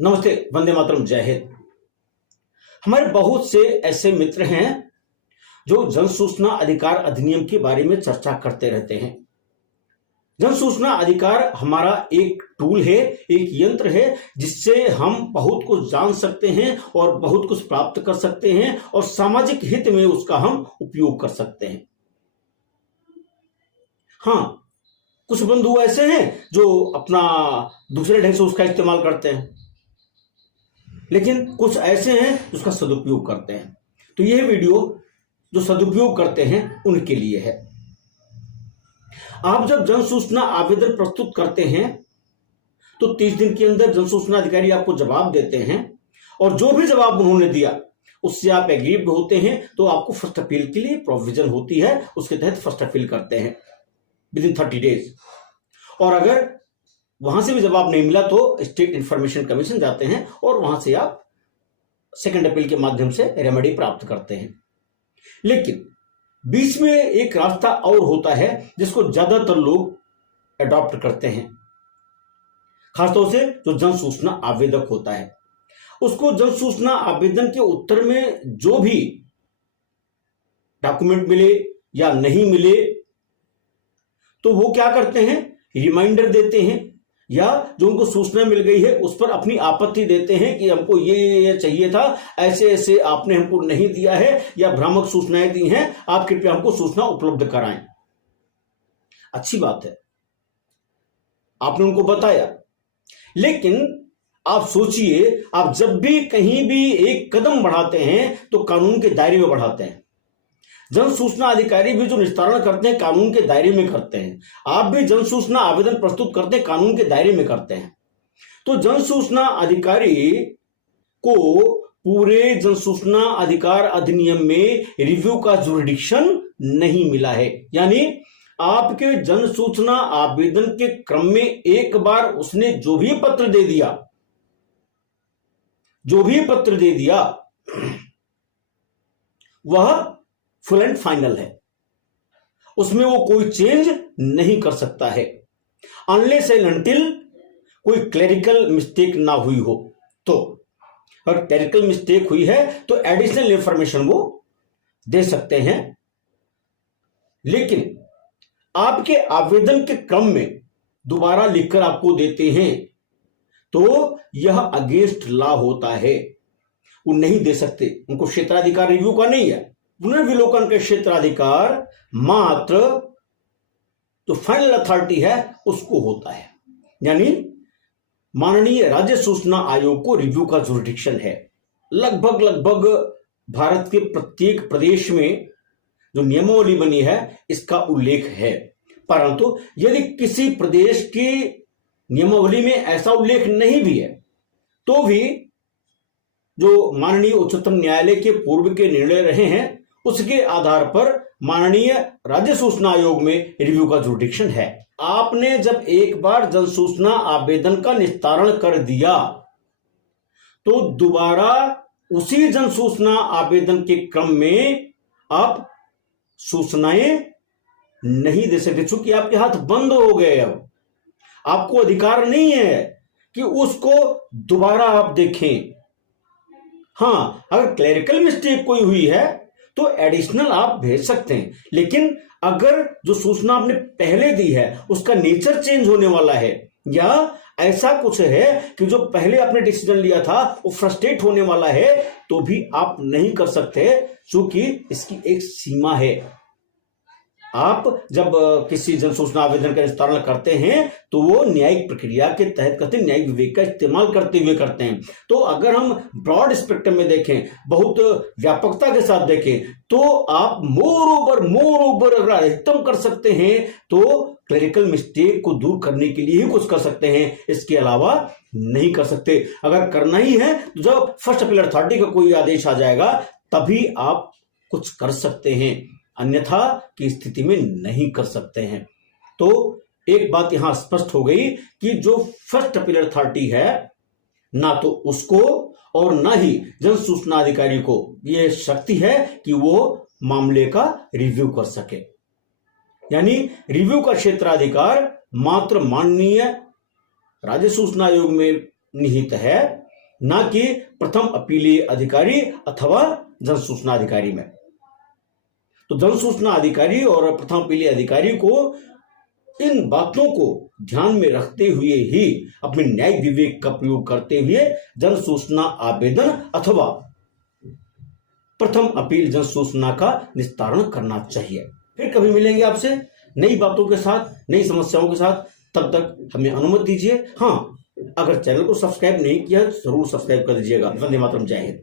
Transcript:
नमस्ते, वंदे मातरम, जय हिंद। हमारे बहुत से ऐसे मित्र हैं जो जन सूचना अधिकार अधिनियम के बारे में चर्चा करते रहते हैं। जन सूचना अधिकार हमारा एक टूल है, एक यंत्र है जिससे हम बहुत कुछ जान सकते हैं और बहुत कुछ प्राप्त कर सकते हैं और सामाजिक हित में उसका हम उपयोग कर सकते हैं। हाँ, कुछ बंधु ऐसे हैं जो अपना दूसरे ढंग से उसका इस्तेमाल करते हैं, लेकिन कुछ ऐसे हैं जो उसका सदुपयोग करते हैं। तो यह वीडियो जो सदुपयोग करते हैं उनके लिए है। आप जब जन सूचना आवेदन प्रस्तुत करते हैं तो 30 दिन के अंदर जन सूचना अधिकारी आपको जवाब देते हैं और जो भी जवाब उन्होंने दिया उससे आप एग्रीड होते हैं तो आपको फर्स्ट अपील के लिए प्रोविजन होती है। उसके तहत फर्स्ट अपील करते हैं विद इन 30 डेज। और अगर वहां से भी जवाब नहीं मिला तो स्टेट इंफॉर्मेशन कमीशन जाते हैं और वहां से आप सेकंड अपील के माध्यम से रेमेडी प्राप्त करते हैं। लेकिन बीच में एक रास्ता और होता है जिसको ज्यादातर लोग अडॉप्ट करते हैं, खासतौर से जो जन सूचना आवेदक होता है। उसको जन सूचना आवेदन के उत्तर में जो भी डॉक्यूमेंट मिले या नहीं मिले तो वो क्या करते हैं, रिमाइंडर देते हैं या जो उनको सूचना मिल गई है उस पर अपनी आपत्ति देते हैं कि हमको ये चाहिए था, ऐसे ऐसे आपने हमको नहीं दिया है या भ्रामक सूचनाएं दी हैं, आप कृपया हमको सूचना उपलब्ध कराएं। अच्छी बात है, आपने उनको बताया। लेकिन आप सोचिए, आप जब भी कहीं भी एक कदम बढ़ाते हैं तो कानून के दायरे में बढ़ाते हैं। जन सूचना अधिकारी भी जो निस्तारण करते हैं कानून के दायरे में करते हैं। आप भी जन सूचना आवेदन प्रस्तुत करते हैं कानून के दायरे में करते हैं। तो जन सूचना अधिकारी को पूरे जन सूचना अधिकार अधिनियम में रिव्यू का जुरिडिक्शन नहीं मिला है। यानी आपके जन सूचना आवेदन के क्रम में एक बार उसने जो भी पत्र दे दिया वह फुल एंड फाइनल है, उसमें वो कोई चेंज नहीं कर सकता है अनलेस एंड अनटिल कोई क्लेरिकल मिस्टेक ना हुई हो। तो अगर क्लेरिकल मिस्टेक हुई है तो एडिशनल इंफॉर्मेशन वो दे सकते हैं। लेकिन आपके आवेदन के क्रम में दोबारा लिखकर आपको देते हैं तो यह अगेंस्ट लॉ होता है, वो नहीं दे सकते। उनको क्षेत्राधिकार रिव्यू का नहीं है। पुनर्विलोकन के क्षेत्राधिकार मात्र जो फाइनल अथॉरिटी है उसको होता है। यानी माननीय राज्य सूचना आयोग को रिव्यू का जुरिडिक्शन है। लगभग भारत के प्रत्येक प्रदेश में जो नियमावली बनी है इसका उल्लेख है। परंतु यदि किसी प्रदेश की नियमावली में ऐसा उल्लेख नहीं भी है तो भी जो माननीय उच्चतम न्यायालय के पूर्व के निर्णय रहे हैं उसके आधार पर माननीय राज्य सूचना आयोग में रिव्यू का जुरिडिक्शन है। आपने जब एक बार जन सूचना आवेदन का निस्तारण कर दिया तो दोबारा उसी जन सूचना आवेदन के क्रम में आप सूचनाएं नहीं दे सकते, चूंकि आपके हाथ बंद हो गए। अब आपको अधिकार नहीं है कि उसको दोबारा आप देखें। हाँ, अगर क्लेरिकल मिस्टेक कोई हुई है तो एडिशनल आप भेज सकते हैं। लेकिन अगर जो सूचना आपने पहले दी है उसका नेचर चेंज होने वाला है या ऐसा कुछ है कि जो पहले आपने डिसीजन लिया था वो फ्रस्ट्रेट होने वाला है तो भी आप नहीं कर सकते, क्योंकि इसकी एक सीमा है। आप जब किसी जन सूचना आवेदन का निस्तारण करते हैं तो वो न्यायिक प्रक्रिया के तहत करते हैं, न्यायिक विवेक का इस्तेमाल करते हुए करते हैं। तो अगर हम ब्रॉड स्पेक्ट्रम में देखें, बहुत व्यापकता के साथ देखें, तो आप मोर ओवर अगर अधिकतम कर सकते हैं तो क्लरिकल मिस्टेक को दूर करने के लिए ही कुछ कर सकते हैं, इसके अलावा नहीं कर सकते। अगर करना ही है तो जब फर्स्ट अपील अथॉरिटी का कोई आदेश आ जाएगा तभी आप कुछ कर सकते हैं, अन्यथा की स्थिति में नहीं कर सकते हैं। तो एक बात यहां स्पष्ट हो गई कि जो फर्स्ट अपील अथॉरिटी है ना तो उसको और ना ही जन सूचना अधिकारी को यह शक्ति है कि वो मामले का रिव्यू कर सके। यानी रिव्यू का क्षेत्राधिकार मात्र माननीय राज्य सूचना आयोग में निहित है, ना कि प्रथम अपीलीय अधिकारी अथवा जन सूचना अधिकारी में। तो जन सूचना अधिकारी और प्रथम अपीलीय अधिकारी को इन बातों को ध्यान में रखते हुए ही अपने न्यायिक विवेक का प्रयोग करते हुए जन सूचना आवेदन अथवा प्रथम अपील जन सूचना का निस्तारण करना चाहिए। फिर कभी मिलेंगे आपसे नई बातों के साथ, नई समस्याओं के साथ। तब तक हमें अनुमति दीजिए। हाँ, अगर चैनल को सब्सक्राइब नहीं किया जरूर सब्सक्राइब कर दीजिएगा। वंदे मातरम, जय हिंद।